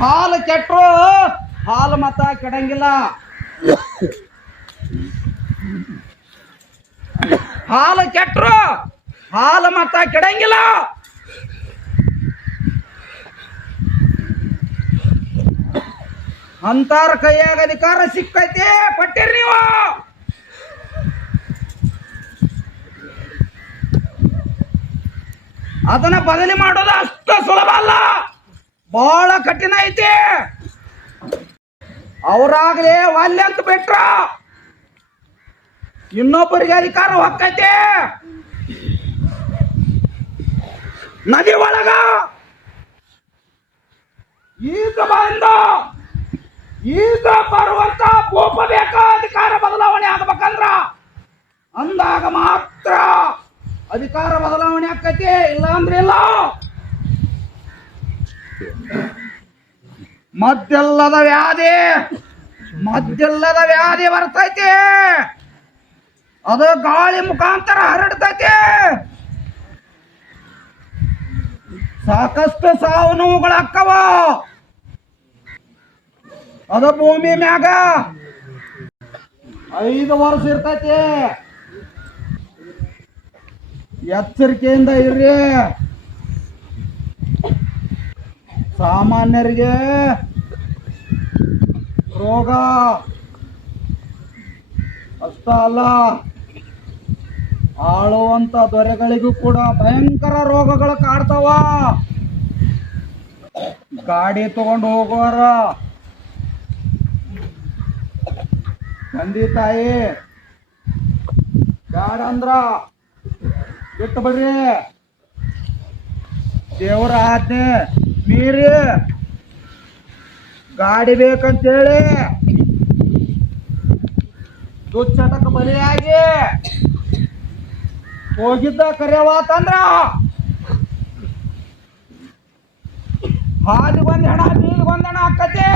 ಹಾಲು ಕೆಟ್ಟರು ಹಾಲು ಮತ ಕೆಡಂಗಿಲ್ಲ. ಹಾಲು ಕೆಟ್ಟರು ಹಾಲು ಮತ ಕೆಡಂಗಿಲ್ಲ. ಅಂತಾರ ಕೈಯಾಗ ಅಧಿಕಾರ ಸಿಕ್ಕೈತಿ, ಪಟ್ಟಿರಿ ನೀವು. ಅದನ್ನ ಬದಲಿ ಮಾಡೋದು ಅಷ್ಟು ಸುಲಭ ಅಲ್ಲ. ಬಹಳ ಕಠಿಣ ಐತಿ. ಅವರಾಗಲೇ ಒಲ್ಲೆ ಅಂತ ಬಿಟ್ರ. ಇನ್ನೊಬ್ಬರಿಗೆ ಅಧಿಕಾರ ಹೊಕ್ಕೈತಿ. ನದಿ ಒಳಗ ಈಗ ಬಂದ ಈಗ ಬರುವಂತ ಕೋಪ ಬೇಕ ಅಧಿಕಾರ ಬದಲಾವಣೆ ಆಗ್ಬೇಕಂದ್ರ ಅಂದಾಗ ಮಾತ್ರ ಅಧಿಕಾರ ಬದಲಾವಣೆ ಆಕೈತಿ ಇಲ್ಲ ಅಂದ್ರೆ ಇಲ್ಲ. ಮದ್ದೆಲ್ಲದ ವ್ಯಾಧಿ ಮದ್ದೆಲ್ಲದ ವ್ಯಾಧಿ ಬರ್ತೈತಿ. ಅದು ಗಾಳಿ ಮುಖಾಂತರ ಹರಡ್ತೈತಿ. ಸಾಕಷ್ಟು ಸಾವು ನೋವುಗಳಾಕ್ಕವ ಅದು ಭೂಮಿ ಮ್ಯಾಗ ಐದು ವರ್ಷ ಇರ್ತೈತಿ. ಎಚ್ಚರಿಕೆಯಿಂದ ಇರ್ರಿ. ಸಾಮಾನ್ಯರಿಗೆ ರೋಗ. ಅಷ್ಟ ಅಲ್ಲ, ಆಳುವಂತ ದೊರೆಗಳಿಗೂ ಕೂಡ ಭಯಂಕರ ರೋಗಗಳು ಕಾಡ್ತಾವ. ಗಾಡಿ ತಗೊಂಡು ಹೋಗೋರ. ತಂದೆ ತಾಯಿ ಬ್ಯಾಡ ಅಂದ್ರ ಬಿಟ್ಟು ಬಿಡ್ರಿ ದೇವರ ಆಜ್ಞೆ. ಮೀರಿ ಗಾಡಿ ಬೇಕಂತೇಳಿ ದುಚ್ಚಟಕ ಬಲಿಯಾಗಿ ಹೋಗಿದ್ದ ಕರೆಯವಾತಂದ್ರ ಹೆಣ ಬೀದಿಗೊಂದ್ ಹೆಣ ಆಕ್ಕತಿ